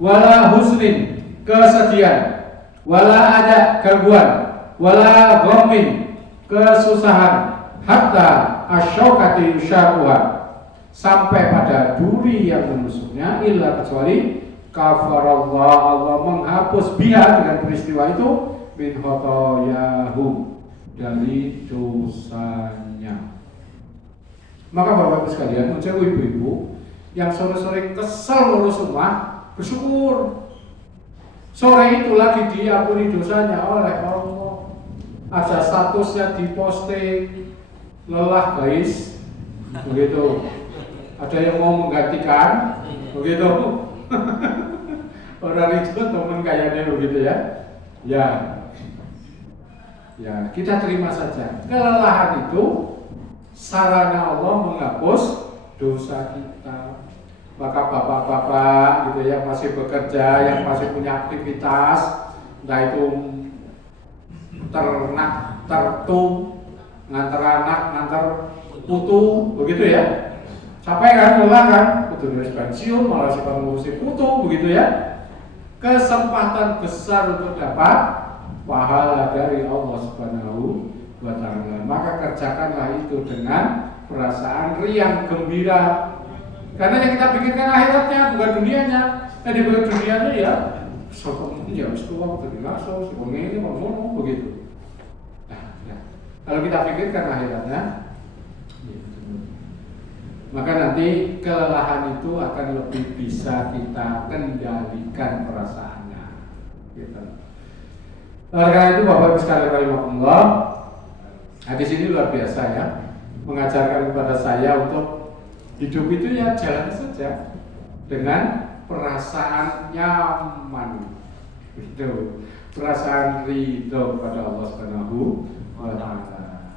Wala husnin, kesedihan. Wala ada gangguan, wala ghammin, kesusahan, hatta asyaukati yushakuha, sampai pada duri yang menusuknya, illa kecuali kafarallah, Allah menghapus biha dengan peristiwa itu min khotoyahum, dari dosanya. Maka Bapak Ibu sekalian, untuk ibu-ibu yang sore-sore kesel ngurus rumah, bersyukur sore itu lagi diampuni dosanya oleh Allah. Ada statusnya diposting, lelah guys, begitu. Ada yang mau menggantikan, begitu. Orang itu teman kayaknya begitu ya. Ya, kita terima saja. Kelelahan itu sarana Allah menghapus dosa kita. Maka bapak-bapak gitu ya, masih bekerja, yang masih punya aktivitas, entah itu ternak, tertum, ngantar anak, ngantar putu, begitu ya. Capek kan, lelah kan, putu dari pensiun, malah suka ngurusin putu, begitu ya. Kesempatan besar untuk dapat pahala dari Allah Subhanahu wa Ta'ala. Maka kerjakanlah itu dengan perasaan riang gembira. Karena yang kita pikirkan akhiratnya, bukan dunianya. Nah, di bukan dunianya ya, sokong ya harus keluar dari langsung, sokong ini, ngomong begitu. Nah, kalau kita pikirkan akhiratnya, maka nanti kelelahan itu akan lebih bisa kita kendalikan perasaannya. Gitu. Oleh karena itu Bapak Ibu sekalian rahimahullah, hadis ini luar biasa ya, mengajarkan kepada saya untuk hidup itu ya jalan saja dengan perasaan nyaman, itu perasaan ridho kepada Allah Subhanahu wa Ta'ala.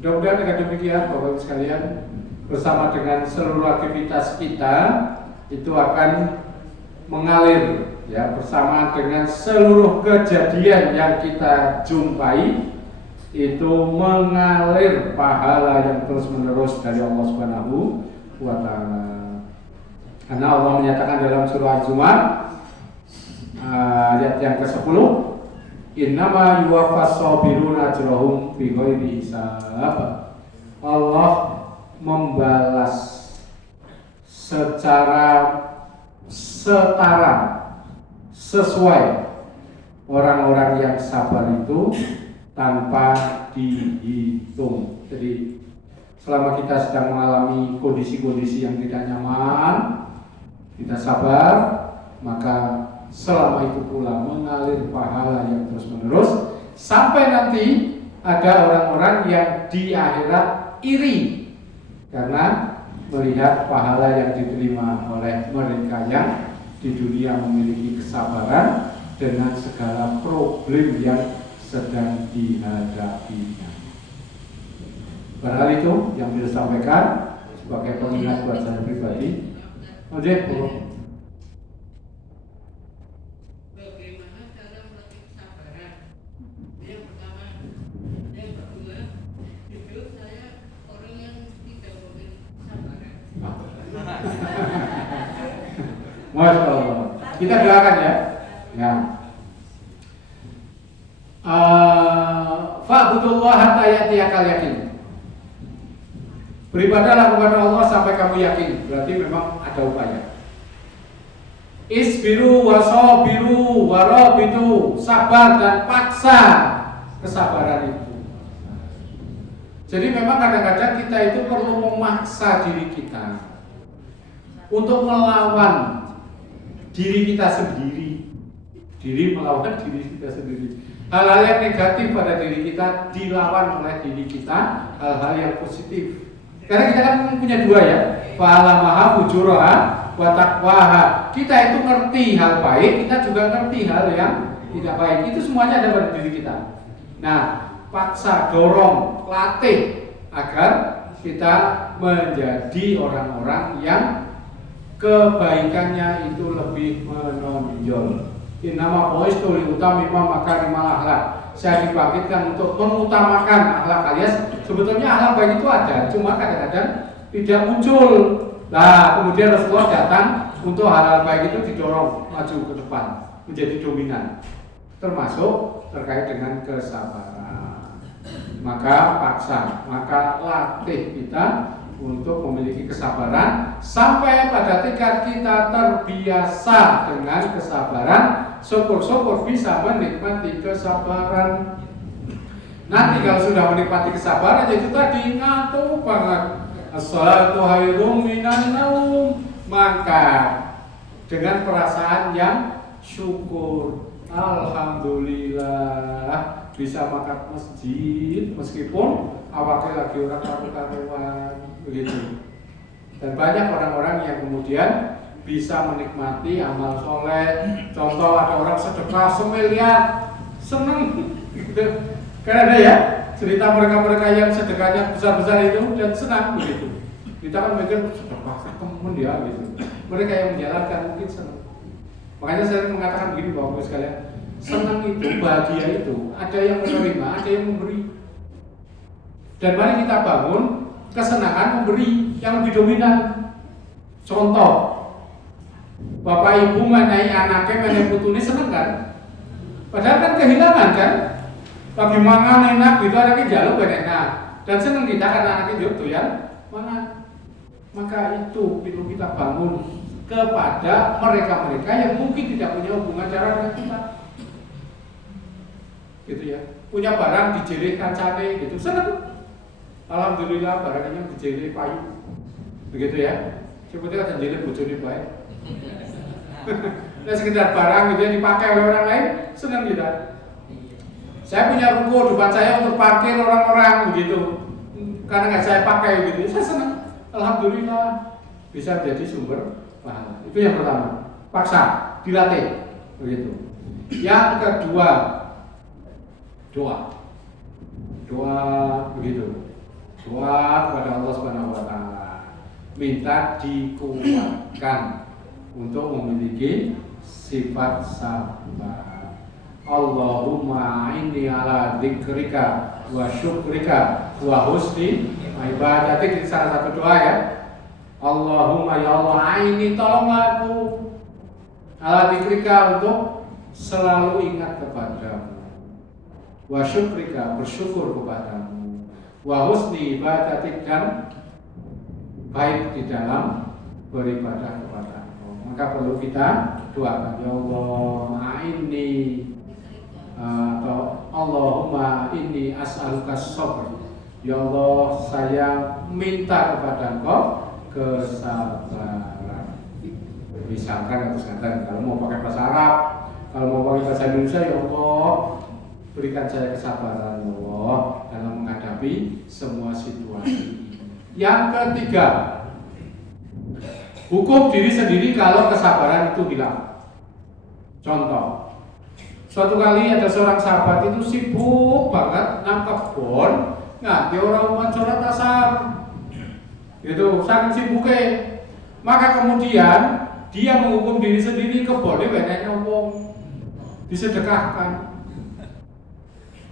Mudah-mudahan dengan demikian Bapak Ibu sekalian, bersama dengan seluruh aktivitas kita itu akan mengalir ya, bersama dengan seluruh kejadian yang kita jumpai itu mengalir pahala yang terus menerus dari Allah Subhanahu wa Ta'ala. Karena Allah menyatakan dalam surah Az-Zumar ayat yang ke-10, innama yuwaffas sabiruna ajrahum bighairi hisab. Allah membalas secara setara, sesuai orang-orang yang sabar itu tanpa dihitung. Jadi selama kita sedang mengalami kondisi-kondisi yang tidak nyaman, kita sabar, maka selama itu pula mengalir pahala yang terus menerus sampai nanti ada orang-orang yang di akhirat iri karena melihat pahala yang diterima oleh mereka yang di dunia memiliki kesabaran dengan segala problem yang sedang dihadapinya. Padahal itu yang bisa sampaikan sebagai pengingat buat saya pribadi. Bagaimana cara melatih kesabaran? Yang pertama, yang kedua, jujur saya orang yang tidak boleh kesabaran. Masya Allah. Kita doakan ya. Ya. Fa'budullah hatta ya'tiyakal yakin. Beribadahlah kepada Allah sampai kamu yakin. Berarti memang ada upaya. Isbiru wasabiru warabitu, sabar dan paksa kesabaran itu. Jadi memang kadang-kadang kita itu perlu memaksa diri kita untuk melawan diri kita sendiri. Diri melawan diri kita sendiri. Hal-hal yang negatif pada diri kita dilawan oleh diri kita, hal-hal yang positif. Karena kita kan punya dua ya, fa'alamaha fujuraha wa taqwaha. Kita itu ngerti hal baik, kita juga ngerti hal yang tidak baik. Itu semuanya ada pada diri kita. Nah, paksa, dorong, latih agar kita menjadi orang-orang yang kebaikannya itu lebih menonjol. Innama bu'istu liutammima makarimal akhlak. Saya dibangkitkan untuk mengutamakan akhlak alias sebetulnya akhlak baik itu ada, cuma kadang-kadang tidak muncul. Nah, kemudian Rasulullah datang untuk hal-hal baik itu didorong maju ke depan, menjadi dominan, termasuk terkait dengan kesabaran. Maka paksa, maka latih kita untuk memiliki kesabaran sampai pada tingkat kita terbiasa dengan kesabaran, syukur-syukur bisa menikmati kesabaran. Nanti kalau sudah menikmati kesabaran itu tadi ngantuk banget, as-salatu khairum minan naum, maka dengan perasaan yang syukur, alhamdulillah bisa makan masjid meskipun awalnya lagi orang karu-karuan begitu. Dan banyak orang-orang yang kemudian bisa menikmati amal soleh. Contoh ada orang sedekah semiliar, seneng gitu. Kan ada ya cerita mereka-mereka yang sedekahnya besar-besar itu dan senang begitu. Kita kan mikir sedekah temen dia gitu. Mereka yang menjalankan mungkin senang. Makanya saya mengatakan begini Bapak Ibu sekalian, senang itu, bahagia itu, ada yang menerima, ada yang memberi. Dan mari kita bangun kesenangan memberi yang lebih dominan. Contoh, Bapak Ibu mengenai anaknya, mengenai putune senang kan? Padahal kan kehilangan kan? Bagi mangan enak gitu, anaknya jaluk ben enak. Dan senang kita karena anaknya jatuh ya, mangan. Maka itu perlu kita bangun kepada mereka-mereka yang mungkin tidak punya hubungan darah dengan kita. Gitu ya. Punya barang dijelih kancane gitu, senang. Alhamdulillah barangnya dijelih payu. Begitu ya. Sebetulnya ada jelih bojone bae. Nah sekedar barang gitu yang dipakai oleh orang lain, senang kita. Saya punya ruko depan saya untuk parkir orang-orang begitu. Karena nggak saya pakai gitu, saya senang. Alhamdulillah bisa jadi sumber pahala. Itu yang pertama. Paksa, dilatih, begitu. Yang kedua, doa, begitu. Doa kepada Allah Subhanahu Wa Taala, minta dikuatkan untuk memiliki sifat sabar. Allahumma inni ala dzikrika wa syukrika wa husni ibadati. Ini salah satu doa ya. Allahumma ya Allah, ini tolong aku ala dzikrika untuk selalu ingat kepadamu, wa syukrika bersyukur kepadamu, wa husni ibadati dan baik di dalam beribadah kepadamu. Maka perlu kita doakan, ya Allah ini atau Allahumma inni as'aluka sabr. Ya Allah, saya minta kepada Engkau kesabaran. Misalkan atau katakan kalau mau pakai bahasa Arab, kalau mau pakai bahasa Indonesia, ya Allah berikan saya kesabaran ya Allah dalam menghadapi semua situasi. Yang ketiga, hukum diri sendiri kalau kesabaran itu hilang. Contoh, suatu kali ada seorang sahabat itu sibuk banget nang kebon, nganti orang umat sholat asar. Gitu, saking sibuknya. Maka kemudian dia menghukum diri sendiri, kebonnya banyak ngomong, disedekahkan.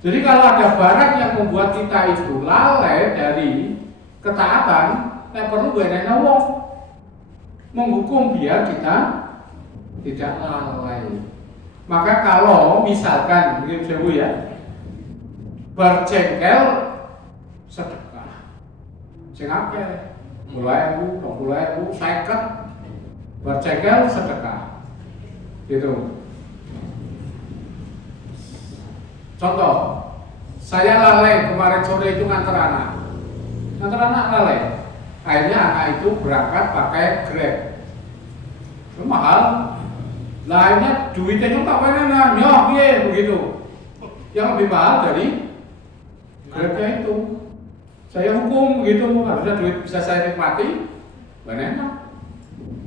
Jadi kalau ada barang yang membuat kita itu lalai dari ketaatan, perlu banyak ngomong, menghukum biar kita tidak lalai. Maka kalau misalkan begini saya ya, berjengkel sedekah, sing akeh, 10.000, 20.000, 50, berjengkel sedekah, gitu. Contoh, saya lalai kemarin sore itu nganter anak lalai, akhirnya anak itu berangkat pakai Grab, itu mahal. Lainnya duitnya tak mana nyoh ye begitu. Yang lebih mahal dari Grabnya itu. Saya hukum begitu, harusnya duit bisa saya nikmati, banyak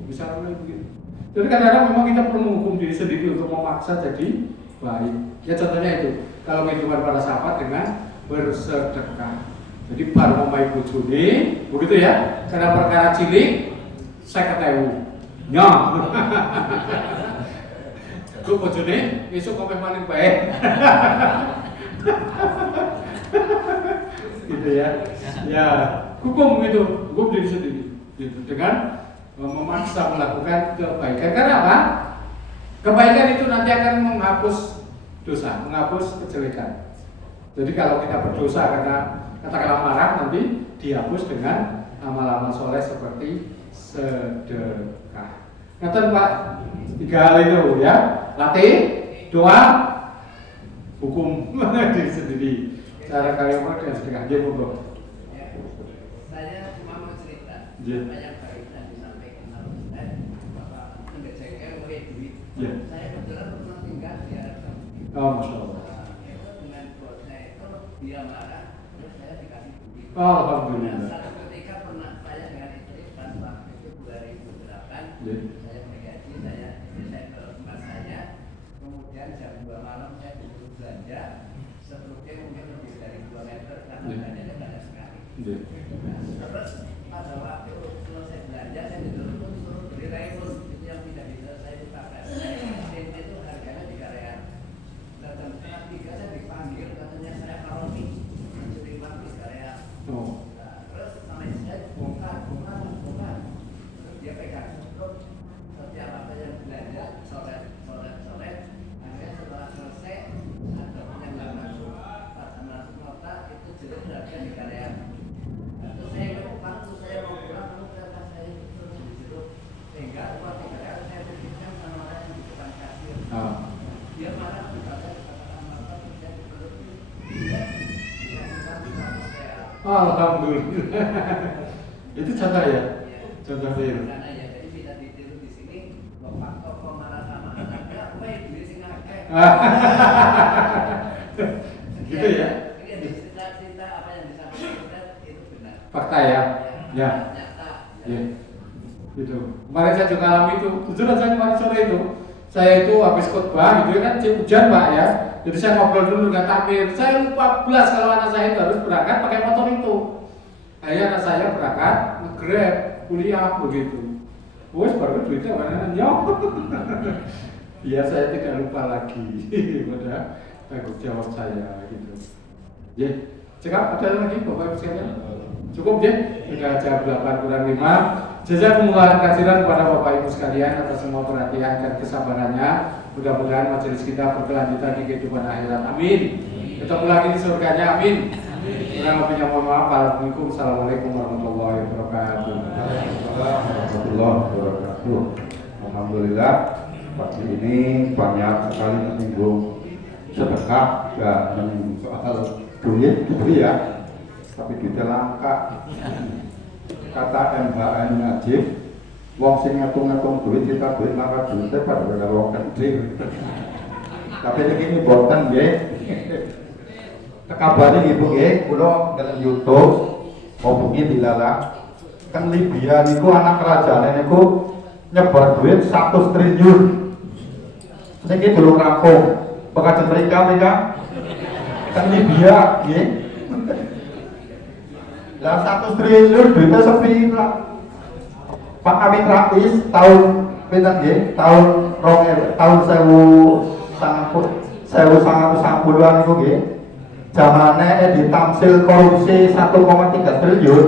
bisa begitu. Jadi kadang-kadang memang kita perlu menghukum diri sendiri untuk memaksa jadi baik. Ya contohnya itu, kalau kehidupan para sahabat dengan bersedekah. Jadi baru membaik bojone, begitu ya. Karena perkara cilik, saya ketemu. Nyoh. Gue bojone besok komen paling baik. Gitu ya. Ya, hukum gitu, hukum diri sendiri. Gitu. Dengan memaksa melakukan kebaikan. Karena apa? Kebaikan itu nanti akan menghapus dosa, menghapus kejelekan. Jadi kalau kita berdosa karena katakanlah marah, nanti dihapus dengan amal-amal soleh seperti sedekah. Ngaten Pak, 3 hal itu ya. Latih, doa, hukum diri sendiri. Cara kalian dan sedekah dia monggo. Saya cuma mau cerita. Yeah. Banyak cerita disampaikan sama Ustaz. Bapak ngeceknya mulai duit. Yeah. Saya kebetulan pernah tinggal di Arab Saudi. Oh, masya Allah. Itu dengan bosnya itu dia marah, terus saya dikasih duit. Oh, alhamdulillah. Nah, satu ketika pernah saya dengan istri pas waktu itu 2008, Yeah. saya bergaji, saya ke rumah saya, kemudian jam 2 malam saya disuruh belanja, seterusnya mungkin lebih dari 2 meter karena Yeah. belanjanya banyak sekali. Yeah. Nah, terus pada waktu selesai belanja saya disuruh beli rayun itu yang tidak bisa saya pakai. SIM itu harganya 3 real. Dan jam setengah 3 saya dipanggil katanya saya karoti jadi 3 real. Oh. Nah, terus sama istri saya bongkar. Terus dia pegang terus setiap apa yang belanja sore. Akhirnya setelah selesai ada yang nggak masuk. Pas masuk nota itu jelas harga 3 real. Terus saya lupa, terus saya mau pulang, terus kata saya terus disitu sehingga uang 3 real saya titipkan sama orang yang di depan kasir. Ah. Dia marah berkata marah terus saya disuruh dia dikasihkan 100 real. Alhamdulillah. Itu contoh ya? Contoh real. Karena ya jadi bisa ditiru di sini bapak toko marah sama anaknya, weh duit sing akeh. Gitu ya? Ini cerita apa yang disampaikan Ustaz itu benar. Fakta ya? Ya. Nyata. Ya. Gitu. Kemarin saya juga alami itu. Jujur aja kemarin sore itu. Saya itu habis khotbah gitu kan hujan Pak ya. Jadi saya ngobrol dulu dengan takmir. Saya lupa belas kalau anak saya itu harus berangkat pakai motor itu. Akhirnya anak saya berangkat nge-grab kuliah begitu. Wes baru duitnya mana nyok. Ya saya tidak lupa lagi pada tanggung jawab saya gitu. Ya, cekap ada lagi Bapak Ibu sekalian? Cukup ya? Sudah jam 8 kurang 5. Jazakumullah khairan kepada Bapak Ibu sekalian atas semua perhatian dan kesabarannya. Mudah-mudahan majelis kita berkelanjutan di kehidupan akhirat. Amin. Ketemu lagi di surganya. Amin. Kurang lebihnya mohon maaf. Assalamualaikum warahmatullahi wabarakatuh. Warahmatullahi wabarakatuh. Alhamdulillah pagi ini banyak sekali menyinggung sedekah dan menyinggung soal duit gitu ya. Tapi duitnya langka. Kata MHN Najib, wong sing ngatung-ngatung duit kita duit maka duitnya pada wong kecil. Tapi ini boten nggih. Kabare ibu nggih, kula dalam YouTube hubungi dilalah. Kan Libya niku anak kerajaan niku nyebar duit 100 triliun. Niki belum rampung. Bekas mereka kan Libya nggih. Lah 100 triliun duitnya sepira? Pak Amin Rais tahun pinten nggih? Tahun 1990-an niku nggih. Zamane ditamsil korupsi 1,3 triliun.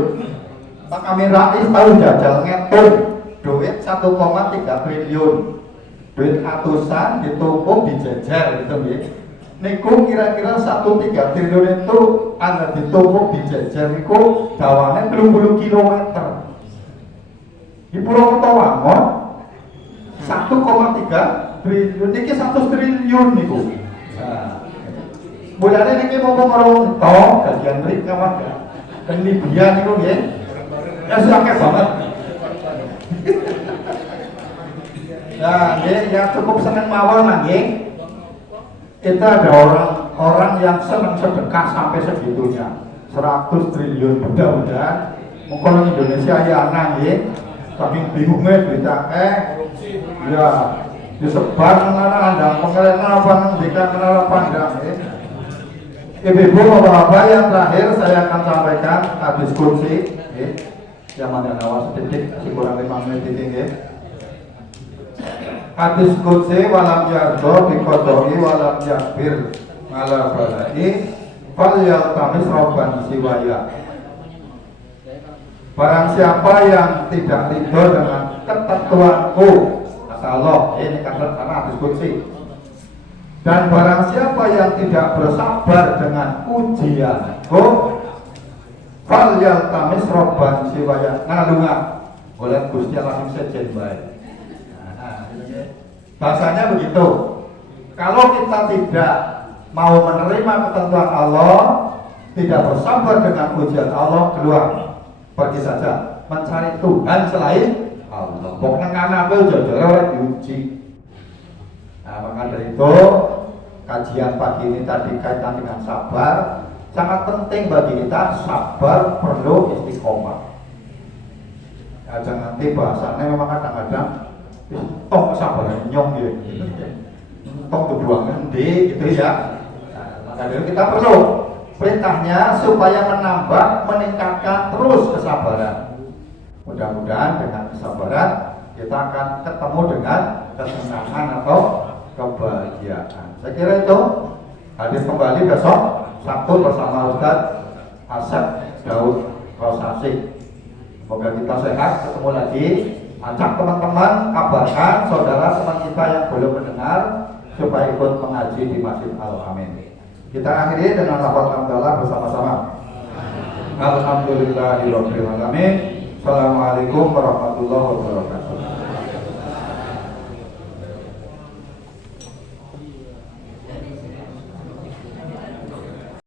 Pak Amin Rais tahu jajal ngetung duit 1,3 triliun. Duit atusan ditumpuk dijejer gitu nggih. Niku kira-kira 1,3 triliun itu anda ditumpuk dijejer niku dawane 30 km. Di Pulau Kotawangon 1,3 triliun niki 1 triliun niku. Nah, mulane niki mau ngomong to bagian mriki wae. Dan Libya niku nggih. Ya akeh banget. Nah, ya cukup seneng mawon nggih. Kita ada orang yang senang sedekah sampai segitunya 100 triliun. Mudah-mudahan mungkin Indonesia ya anak nggih. Tapi bingungnya berita ya disebar mana anda pengelola apa nantikan kenal pandang ibu-ibu bapak-bapak yang terakhir saya akan sampaikan hadis kursi yang mana nawas sedikit masih kurang 5 menit ini hadis kursi walam yardo bikodoi walam yakbir ala balai fal yaltamis robban siwaya. Barang siapa yang tidak ridho dengan ketentuanku, Allah ini kata hadis kursi. Dan barang siapa yang tidak bersabar dengan ujianku, fal yaltamis robban siwaya ngalunga oleh Gusti Allah sing sejen bae. Bahasanya begitu. Kalau kita tidak mau menerima ketentuan Allah, tidak bersabar dengan ujian Allah, keluar, pergi saja mencari Tuhan selain Allah. Pokoknya karena apa jodoh orang diuji. Nah, maka dari itu kajian pagi ini tadi kaitan dengan sabar. Sangat penting bagi kita, sabar perlu istiqomah. Kadang nanti bahasannya memang kadang-kadang toh kesabaran nyong ya, toh kebuangan gitu ya. Maka dari kita perlu perintahnya supaya menambah, meningkatkan terus kesabaran. Mudah-mudahan dengan kesabaran kita akan ketemu dengan kesenangan atau kebahagiaan. Saya kira itu. Hadir kembali besok Sabtu bersama Ustaz Asep Daud Rosasik. Semoga kita sehat, ketemu lagi. Ajak teman-teman, kabarkan saudara teman kita yang belum mendengar supaya ikut mengaji di Masjid Al-Amin. Kita akhiri dengan lafaz hamdalah bersama-sama. Alhamdulillahirabbil alamin. Assalamualaikum warahmatullahi wabarakatuh.